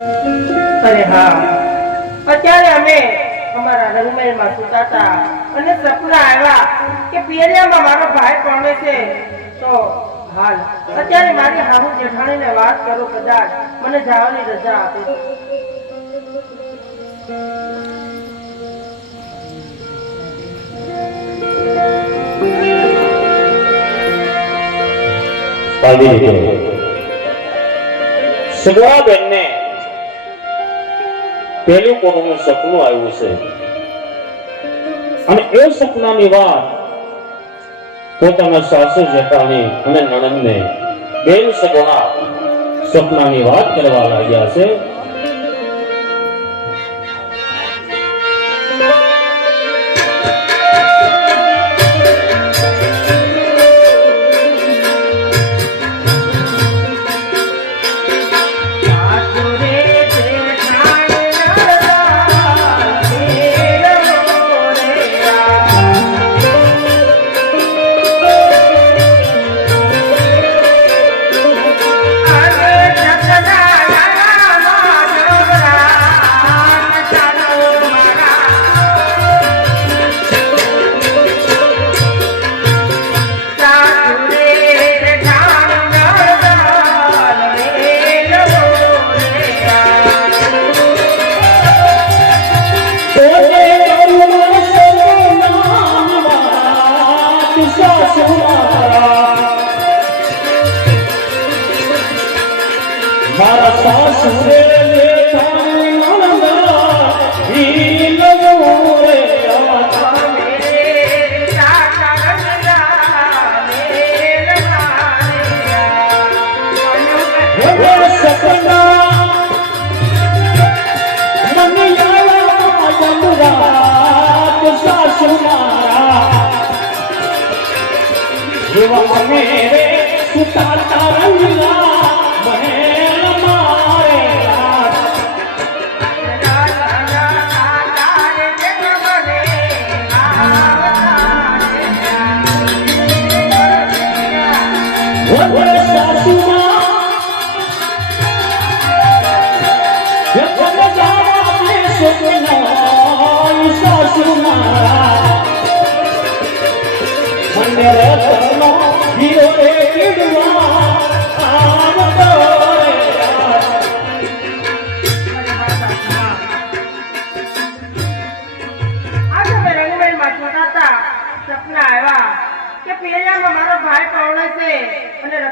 અરે હા, અત્યારે અમે અમારા રંગમહેલમાં સૂતા હતા અને સપના આવ્યા કે પિયરિયામાં મારો ભાઈ પરણે છે. તો હાલ, અત્યારે મારી હાહુ જેઠાણીને વાત કરો કદાચ મને જવાની રજા આપે. આવી રીતે પેલું કોનું સપનું આવ્યું છે? અને એ સપનાની વાત પોતાના સાસુ જેઠાણી અને નણંદને બેન સગવા સપનાની વાત કરવા લાગ્યા છે. જેવા અમે રે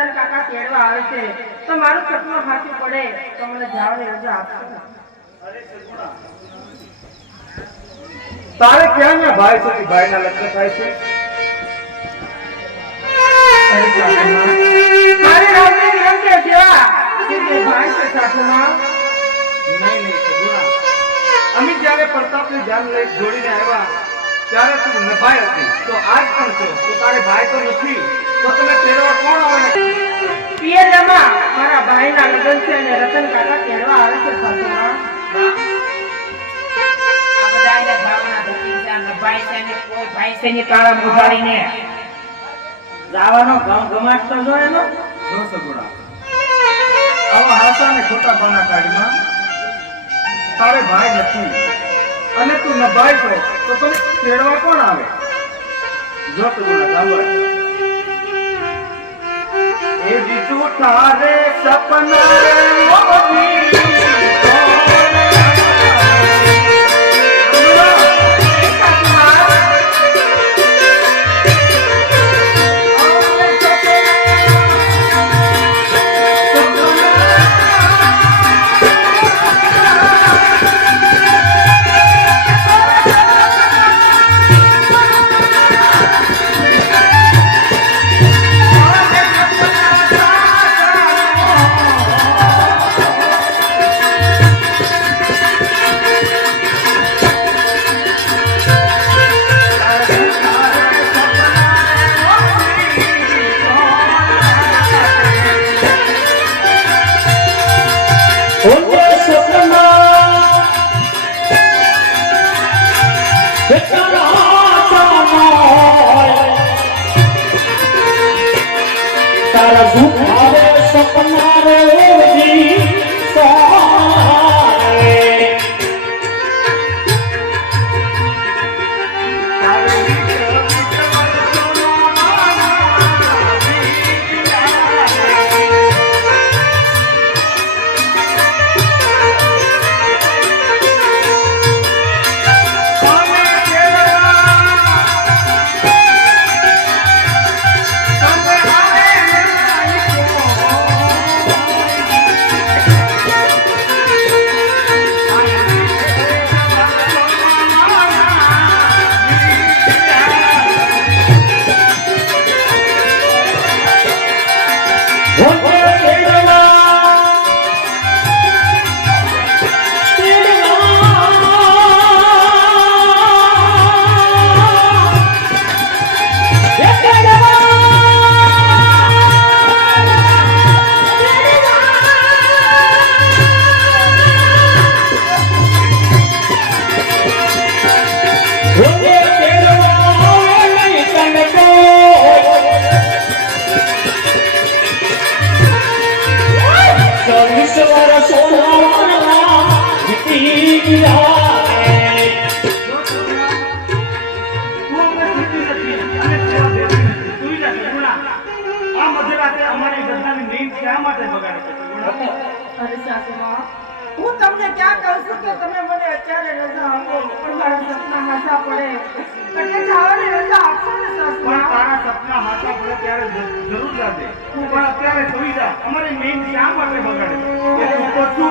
રતન કાકા તેડવા આવે છે. તો મારું સપનું હાથું પડે. તો મને જાવને રજા આપશો તારે ક્યાં ના ભાઈ છે? કે ભાઈના લગ્ન થાય છે? મારે રામની વિનંતી છે આ, કે ભાઈ છે સાસુમાં? નહીં નહીં સગુણા અમે જ્યારે પ્રતાપની જાન લઈ જોડીને આવ્યા ત્યારે તું નભાઈ હતી. તો આજ પણ છો. તો તારે ભાઈ તો નથી. તો તને તેડવા કોણ આવે? પિયરિયામાં મારા ભાઈના લગ્ન છે અને રતન કાકા તેડવા આવે છે સાસુમાં. આ બધાયને ભાવના થતી છે, આ છે ને કોઈ ભાઈ છે ને કાળા મુઢાડીને. જાવાનો ગમ ગમાટ તો જો એનો? જો સગુણા. આવા હાસા ને ખોટા બાના કાઢમાં. તારે ભાઈ નથી. અને તું નભાઈ છો તો તને તેડવા કોણ આવે? જો સગુણા સાંભળ એ જીતું તારે સપના What? હું તમને ક્યાં કહું છું કે તમે મને અત્યારે રજા આપો. પણ મારા સપના હાથા પડે. એટલે જવાની રજા આપશો ને સાસુમાં તારા સપના હાથા પડે ત્યારે જરૂર જાતે પણ અત્યારે સુવિધા અમારી મેઇન શા માટે બગાડે? એટલે હું કહું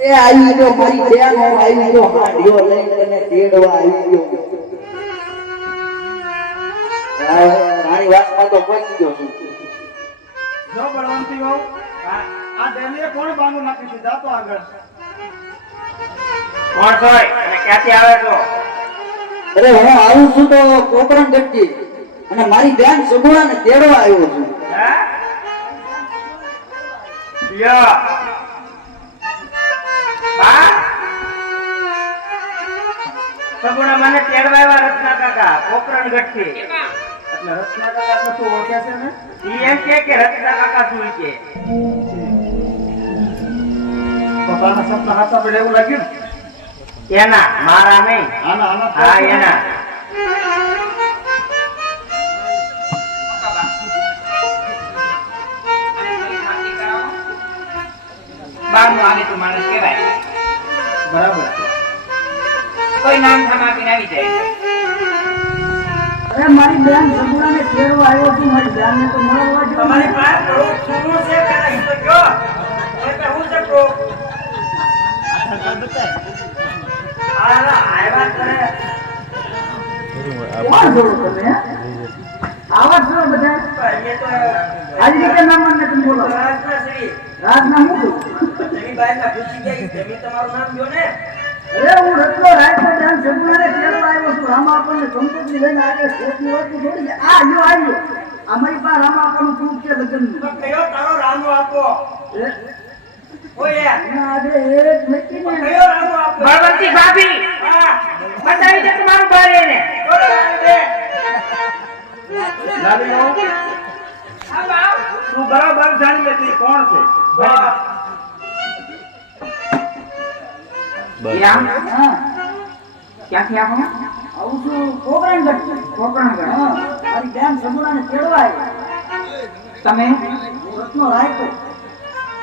એ આવી ગયો મારી બેનો આવી ગયો હાંડિયો લઈને તને તેડવા આવી ગયો. હા, રાણી વાસમાં તો પહોંચી ગયો છું. જો બળવંતી આ આ કોણ બાંધું નાખી છે? જાતો આગળ. કોણ છો અને ક્યાંથી આવે છો? અરે હું આવું છું તો કોકરણ ગઢથી અને મારી બેન સગુણાને તેડવા આવ્યો છું. બા સગુણા મને તેડવા આવ્યા રત્ના કાકા પોકરણ ગઢથી એટલે રત્ના કાકા ઓળખે છે ને? ઈ એમ કે કે રત્ના કાકા શું કે તો તારા સપના હાચા પડે એવું લાગ્યું ને? એના મારા નહીં. આના આના હા એના. બારનું આવે તો માણસ કહેવાય. બરાબર. કોઈ નામ ઠામ આપીને આવી જાય. અરે મારી બેન સગુણાને તેડવા આવ્યો છું મારી બેનને તો મળવા જો તમારી પાસે સૂનું છે પેલા ઈ તો? એટલે હું આવા છો બધા નામ મને તમે બોલો રાજના શ્રી હું છું જમી બાયના પૂછી ગઈ જમી તમારું નામ જો ને અરે હું રત્નો રાયતા બેન સગુણાને તેડવા આવ્યો છું રામા આપણને સંપત્તિ લઈને આગળ ખોટની વસ્તુ થોડી આ જો આવ્યો અમારી પાસે રામા આપણનું પ્રૂફ છે લગ્નનું તો કયો તારો રામો આપો? ભાભી. બતાવી દે તમારું એને. તું બરાબર જાણી લેતી કોણ છે? ક્યાંથી આવો? આવું છું કોકરણગઢ. કોકરણગઢ. હા. મારી બેન સગુણાને તેડવા આવ્યો તમે રત્નો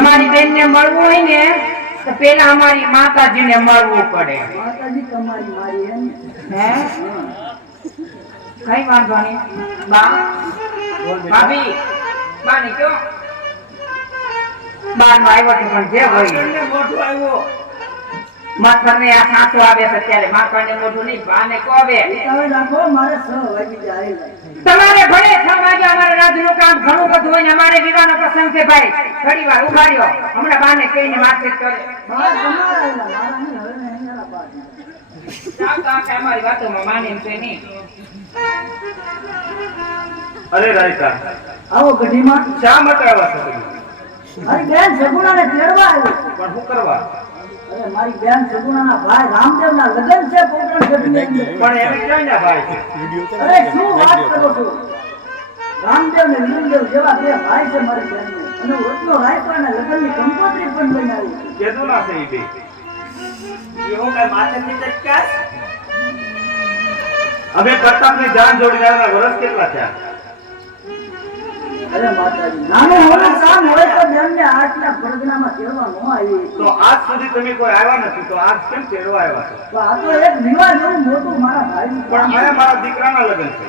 તમારી બેન ને મળવું હોય ને તો પેલા અમારી માતાજી ને મળવું પડે. માતાજી તમારી મારી એમ. હે? કઈ વાંધો નહીં. બા? ભાભી? બા ને કયો? બારમાં આવ્યો પણ જે હોય. મોઢું આવ્યો. માથર ને આ સાસુ આવે છે ત્યારે માથર ને મોઢું નહીં બા ને કો આવે તમે રાખો મારે સહ વાગી જાય. તમારે ભલે છ વાગે અમારે રાજનું કામ ઘણું બધું હોય ને અમારે વિવાહનો પ્રસંગ છે ભાઈ. ઘણી વાર ઉભાડ્યો હમણાં બાને કહીને વાતચીત કરે. અમારી વાતોમાં માને એમ છે નહીં. અરે રાયતા. આવો ઘડીમાં શા માટે આવા છો? મારી બેન સગુણાને તેડવા આવ્યો પણ શું કરવા? અરે મારી બેન સગુણાના ભાઈ રામદેવના લગ્ન છે પોકરણ ગઢની પણ એને ક્યાં ના ભાઈ અરે શું વાત કરો છો? રામદેવ ને નીલદેવ જેવા બે ભાઈ છે મારી બેન અને રત્નો રાયપાના લગ્નની કંકોત્રી પણ લઈને આવી છે. કેદું ના છે ઈ બે? અમે પ્રતાપની જાન જોડીને આવ્યા વર્ષ કેટલા થયા? અરે માતાજી નાનું હોનું કામ હોય તો બેનને આટલા પરગણામાં તેડવા ન આવી તો આજ સુધી તમે કોઈ આવ્યા નથી તો આજ કેમ તેડવા આવ્યા છો? તો આ તો એક વિવાહ જેવું મોટું મારા ભાઈ પણ કામ મારા દીકરાના લગ્ન છે.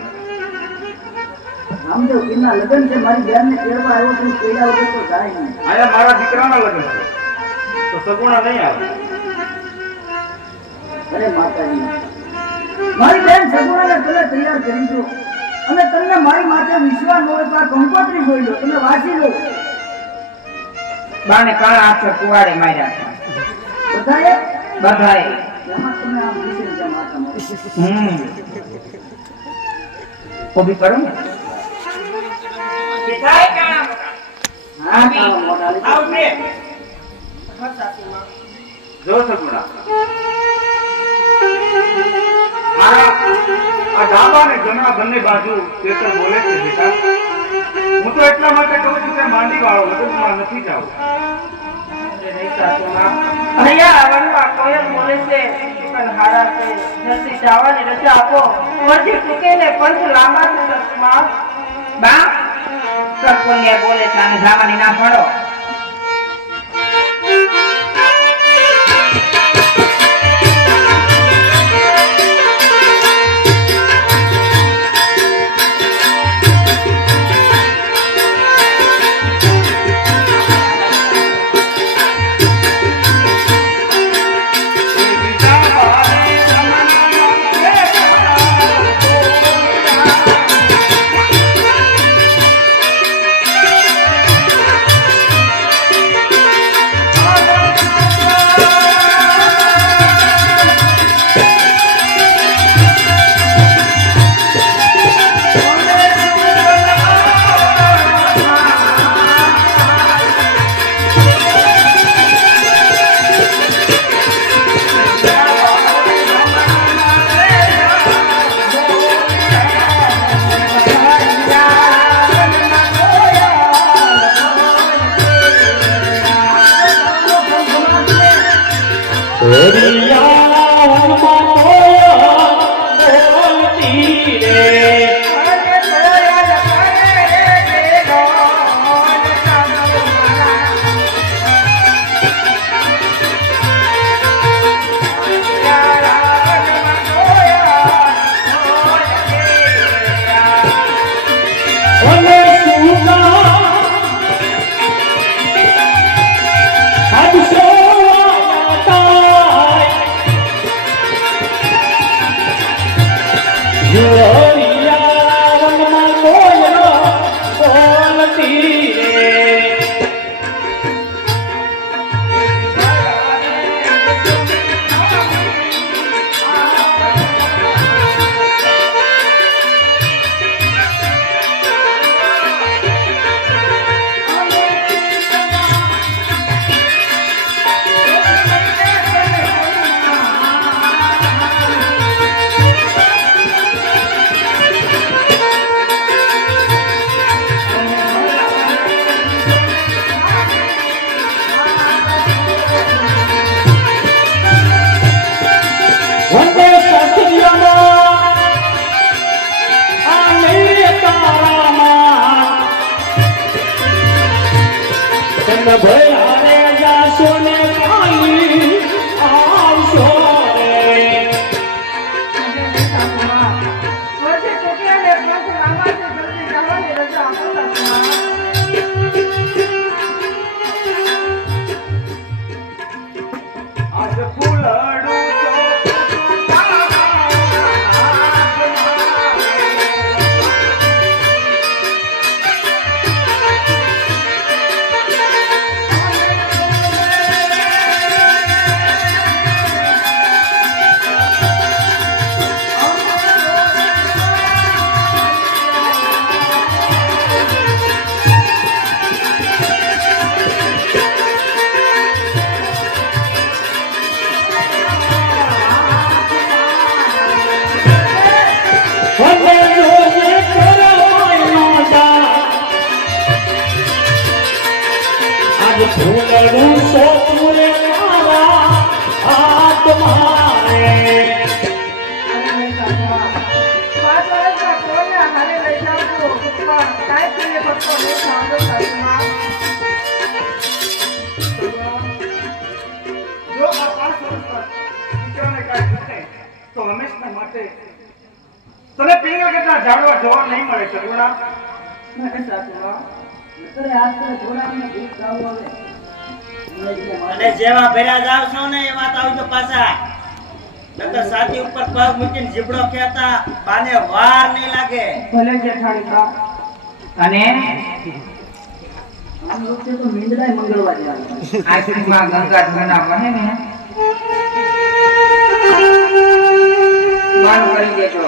રામદેવ પીરના લગ્ન છે મારી બેનને તેડવા આવ્યો છું તેડ્યા વગર તો જાય નહીં. અહીંયા મારા દીકરાના લગ્ન છે. તો સગુણા નહીં આવે. અરે માતાજી મારી બેન સગુણાને તમે તૈયાર કરી દો. અને તમને મારી માથે વિશ્વાસ હોય તો આ કંકોત્રી જોઈ લો તમે વાંચી લો. બાને કાળા અક્ષર કુવાડે માર્યા બધાએ? બધાએ. હમ. ઊભી કરો ને. હા, તારા મોઢા. લીધે. હા, સાસુમાં. જો સગુણા. બોલે છે બેટા સાસુમાં. રજા આપો વર્ધી ને પંથ લાંબા સાસુમાં. બા સરપોલિયા બોલે છે અને જવાની ના પડો તો જોવા અને જેવા છો ને એવા આવજો પાછા નકર સાથી ઉપર પગ મૂકીને જીબડો ખેતા બાને વાર નહીં લાગે ભલે જેઠાણી. અને આશ્રમમાં ગંગા ધોના બને ને. મારું કરી દેજો.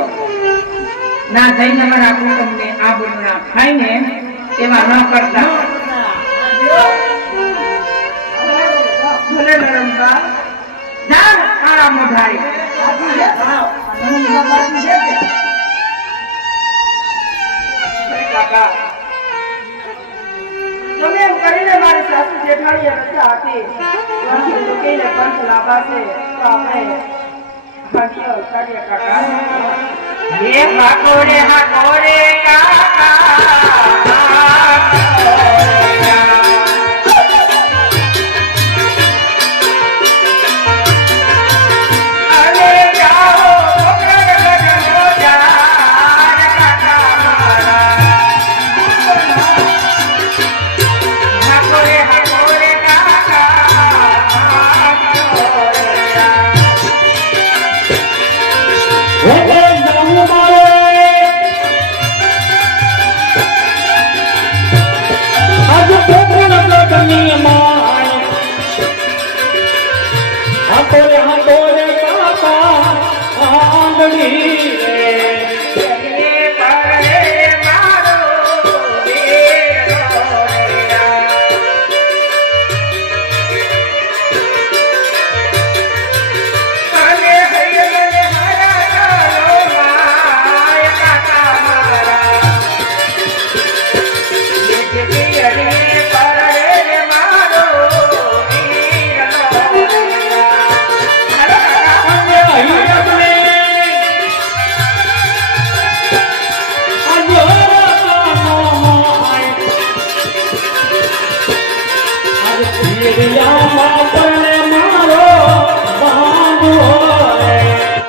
ના જઈને મારા તમને આ બધું ના ને, એવા ન કરતા. આપી વર્ષે મૂકીને પંચ લાભા છે તો આપણે ભાગ્ય હાકોરે હાકોરે કાકા